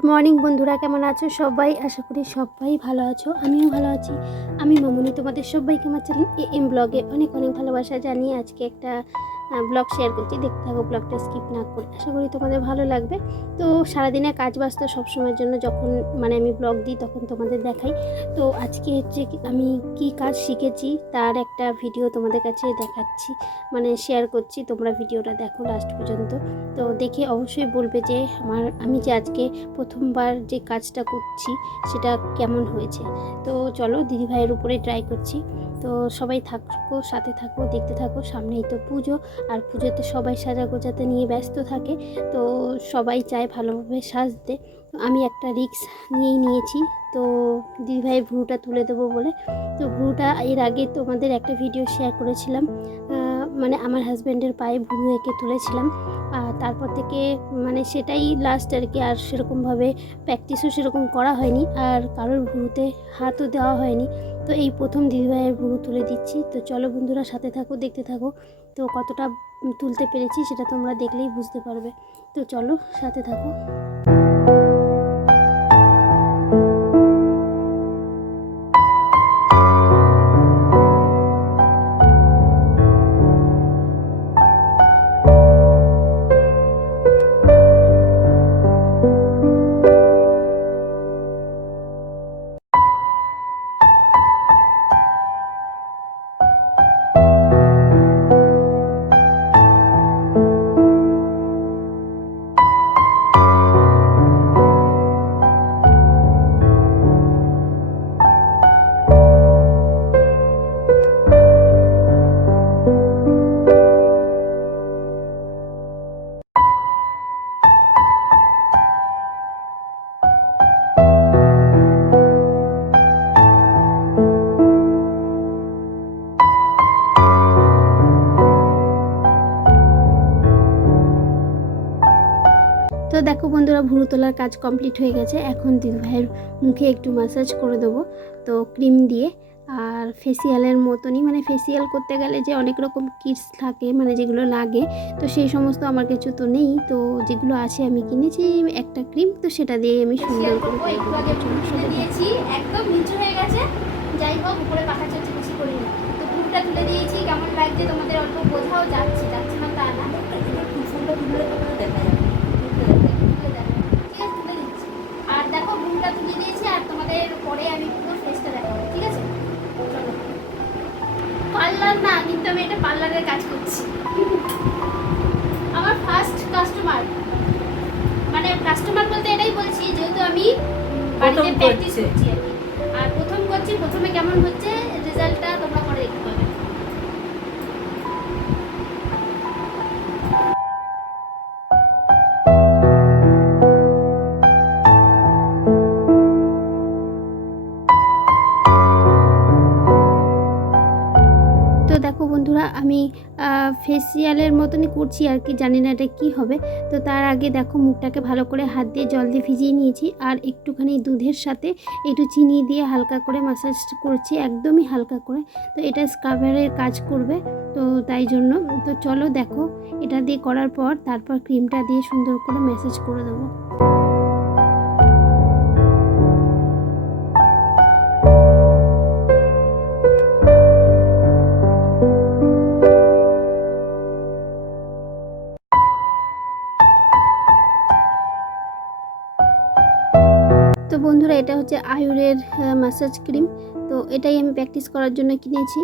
Good morning বন্ধুরা, কেমন আছো সবাই? আশা করি সবাই ভালো আছো, আমিও ভালো আছি। আমি মামনি, তোমাদের সবাইকে আমার চ্যানেল এ এম ব্লগে অনেক অনেক ভালোবাসা জানিয়ে আজকে একটা ব্লগ শেয়ার করছি। দেখতে থাকো ব্লগটা স্কিপ না করে। আশা করি তোমাদের ভালো লাগবে। তো সারাদিনে কাজ ব্যস্ত সবসময়ের জন্য যখন মানে আমি ব্লগ দিই, তখন তোমাদের দেখাই। তো আজকে হচ্ছে আমি কি কাজ শিখেছি তার একটা ভিডিও তোমাদের কাছে দেখাচ্ছি মানে শেয়ার করছি। তোমরা ভিডিওটা দেখো লাস্ট পর্যন্ত। তো দেখে অবশ্যই বলবে যে আমার, আমি যে আজকে প্রথমবার যে কাজটা করছি সেটা কেমন হয়েছে। তো চলো দিদিভাইয়ের উপরে ট্রাই করছি। তো সবাই থাকো, সাথে থাকো, দেখতে থাকো, সামনেই তো পুজো। আর পুজোতে সবাই সাজা গোজাতে নিয়ে ব্যস্ত থাকে। তো সবাই চায় ভালোভাবে সাজতে। আমি একটা রিক্স নিয়েই নিয়েছি। তো দিদিভাইয়ের ভ্রুটা তুলে দেবো বলে। তো ভ্রুটা এর আগে তোমাদের একটা ভিডিও শেয়ার করেছিলাম। মানে আমার হাজব্যান্ডের পায়ে ভ্রু এঁকে তুলেছিলাম। আর তারপর থেকে মানে সেটাই লাস্ট আর কি, আর সেরকমভাবে প্র্যাকটিসও সেরকম করা হয়নি, আর কারোর ভুরুতে হাতও দেওয়া হয়নি। তো এই প্রথম দিদিভাইয়ের ভুরু তুলে দিচ্ছি। তো চলো বন্ধুরা সাথে থাকো, দেখতে থাকো। তো কতটা তুলতে পেরেছি সেটা তোমরা দেখলেই বুঝতে পারবে। তো চলো সাথে থাকো। ভুরু তোলার কাজ কমপ্লিট হয়ে গেছে এখন দিদিভাইয়ের মুখে একটু ম্যাসাজ করে দেবো তো ক্রিম দিয়ে আর ফেসিয়ালের মতনই মানে ফেসিয়াল করতে গেলে যে অনেক রকম কিটস থাকে মানে যেগুলো লাগে তো সেই সমস্ত আমার কিছু তো নেই তো যেগুলো আছে আমি কিনেছি একটা ক্রিম তো সেটা দিয়ে আমি সুন্দর করে। দিয়েছি একদম নিচু হয়ে গেছে যাই হোক উপরে পাখা চলছে বেশি করি না তো বুকটা তুলে দিয়েছি কেমন লাগছে তোমাদের অল্প বোঝাও যাচ্ছে যাচ্ছে না তা না তুলে দেখো। ঠিক পার্লার না কিন্তু আমি এটা পার্লারের কাজ করছি। আমার ফার্স্ট কাস্টমার মানে কাস্টমার বলতে এটাই বলছি যেহেতু আমি বাড়িতে প্র্যাকটিস করছি। আর প্রথম করছি প্রথমে কেমন হচ্ছে রেজাল্টটা তোমরা পরে দেখতে আমি ফেসিয়ালের মতনই করছি আর কি, জানি না এটা কী হবে। তো তার আগে দেখো মুখটাকে ভালো করে হাত দিয়ে জল দিয়ে ভিজিয়ে নিয়েছি আর একটুখানি দুধের সাথে একটু চিনি দিয়ে হালকা করে মাসাজ করছি, একদমই হালকা করে। তো এটা স্ক্রাবারের কাজ করবে, তো তাই জন্য। তো চলো দেখো, এটা দিয়ে করার পর তারপর ক্রিমটা দিয়ে সুন্দর করে ম্যাসাজ করে দেবো। তো বন্ধুরা এটা হচ্ছে আয়ুরের ম্যাসাজ ক্রিম তো এটাই আমি প্র্যাকটিস করার জন্য কিনেছি।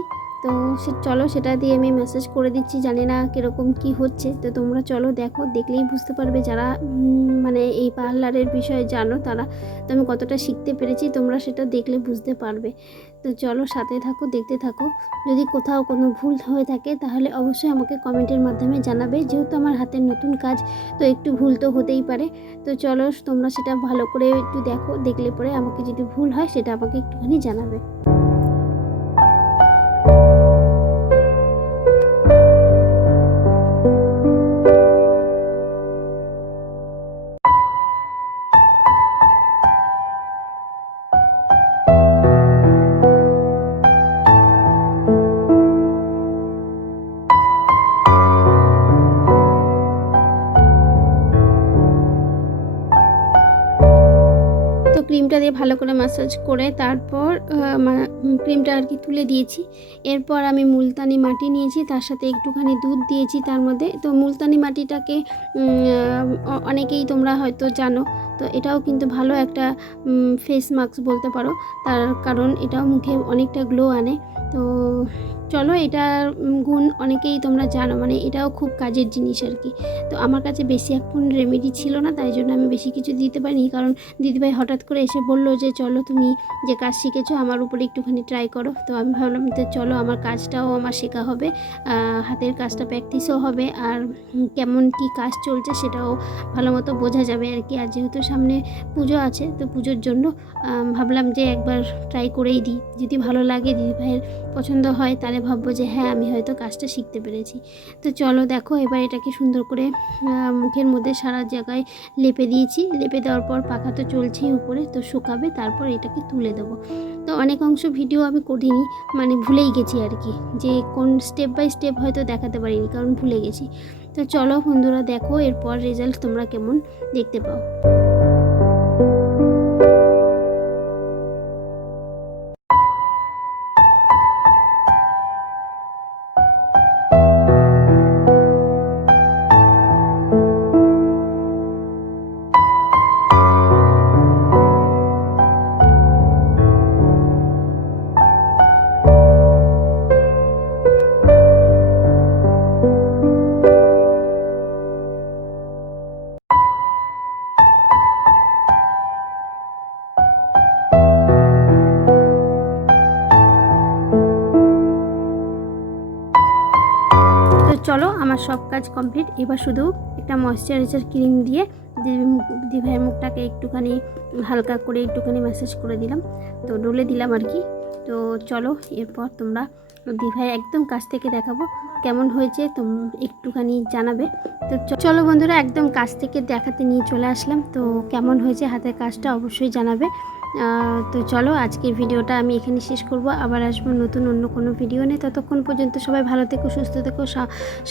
তো সে চলো সেটা দিয়ে আমি মেসেজ করে দিচ্ছি, জানি না কীরকম কি হচ্ছে। তো তোমরা চলো দেখো, দেখলেই বুঝতে পারবে যারা মানে এই পার্লারের বিষয়ে জানো তারা। তো আমি কতটা শিখতে পেরেছি, তোমরা সেটা দেখলে বুঝতে পারবে। তো চলো সাথে থাকো, দেখতে থাকো। যদি কোথাও কোনো ভুল হয়ে থাকে, তাহলে অবশ্যই আমাকে কমেন্টের মাধ্যমে জানাবে। যেহেতু আমার হাতের নতুন কাজ, তো একটু ভুল তো হতেই পারে। তো চলো তোমরা সেটা ভালো করে একটু দেখো, দেখলে পরে আমাকে যদি ভুল হয়, সেটা আমাকে একটুখানি জানাবে। ক্রিমটা দিয়ে ভালো করে ম্যাসাজ করে তারপর ক্রিমটা আর কি তুলে দিয়েছি। এরপর আমি মুলতানি মাটি নিয়েছি, তার সাথে একটুখানি দুধ দিয়েছি তার মধ্যে। তো মুলতানি মাটিটাকে অনেকেই তোমরা হয়তো জানো, তো এটাও কিন্তু ভালো একটা ফেস মাস্ক বলতে পারো। তার কারণ এটাও মুখে অনেকটা গ্লো আনে। তো চলো এটার গুণ অনেকেই তোমরা জানো মানে এটাও খুব কাজের জিনিস আর কি। তো আমার কাছে বেশি এখন রেমেডি ছিল না, তাই জন্য আমি বেশি কিছু দিতে পারিনি। কারণ দিদিভাই হঠাৎ করে এসে বলল যে, চলো তুমি যে কাজ শিখেছো, আমার উপরে একটুখানি ট্রাই করো। তো আমি ভাবলাম তো চলো, আমার কাজটাও আমার শেখা হবে হাতের কাজটা প্র্যাকটিসও হবে, আর কেমন কি কাজ চলছে সেটাও ভালো মতো বোঝা যাবে আর কি। আর যেহেতু সামনে পুজো আছে, তো পুজোর জন্য ভাবলাম যে একবার ট্রাই করেই দিই। যদি ভালো লাগে, দিদিভাইয়ের পছন্দ হয়, তাহলে ভাববো যে হ্যাঁ আমি হয়তো কাজটা শিখতে পেরেছি। তো চলো দেখো, এবার এটাকে সুন্দর করে মুখের মধ্যে সারা জায়গায় লেপে দিয়েছি। লেপে দেওয়ার পর পাখা তো চলছেই উপরে, তো শুকাবে, তারপর এটাকে তুলে দেবো। তো অনেক অংশ ভিডিও আমি করিনি মানে ভুলেই গেছি আর কি, যে কোন স্টেপ বাই স্টেপ হয়তো দেখাতে পারিনি, কারণ ভুলে গেছি। তো চলো বন্ধুরা দেখো, এরপর রেজাল্ট তোমরা কেমন দেখতে পাও। আমার সব কাজ কমপ্লিট। এবার শুধু একটা ময়শ্চারাইজার ক্রিম দিয়ে দিভাইয়ের মুখটাকে একটুখানি হালকা করে একটুখানি ম্যাসাজ করে দিলাম। তো ডলে দিলাম আর কি। তো চলো এরপর তোমরা দিভাই একদম কাছ থেকে দেখাবো কেমন হয়েছে, তোম, একটুখানি জানাবে। তো চলো বন্ধুরা একদম কাছ থেকে দেখাতে নিয়ে চলে আসলাম। তো কেমন হয়েছে হাতের কাজটা অবশ্যই জানাবে। তো চলো আজকের ভিডিওটা আমি এখানে শেষ করব। আবার আসব নতুন অন্য কোনো ভিডিও নিয়ে। ততক্ষণ পর্যন্ত সবাই ভালো থেকো, সুস্থ থেকো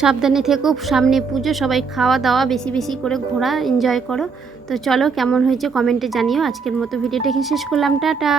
সাবধানে থেকো। সামনে পুজো, সবাই খাওয়া দাওয়া বেশি বেশি করে ঘোরা এনজয় করো। তো চলো কেমন হয়েছে কমেন্টে জানিও। আজকের মতো ভিডিওটা এখানে শেষ করলাম। টাটা!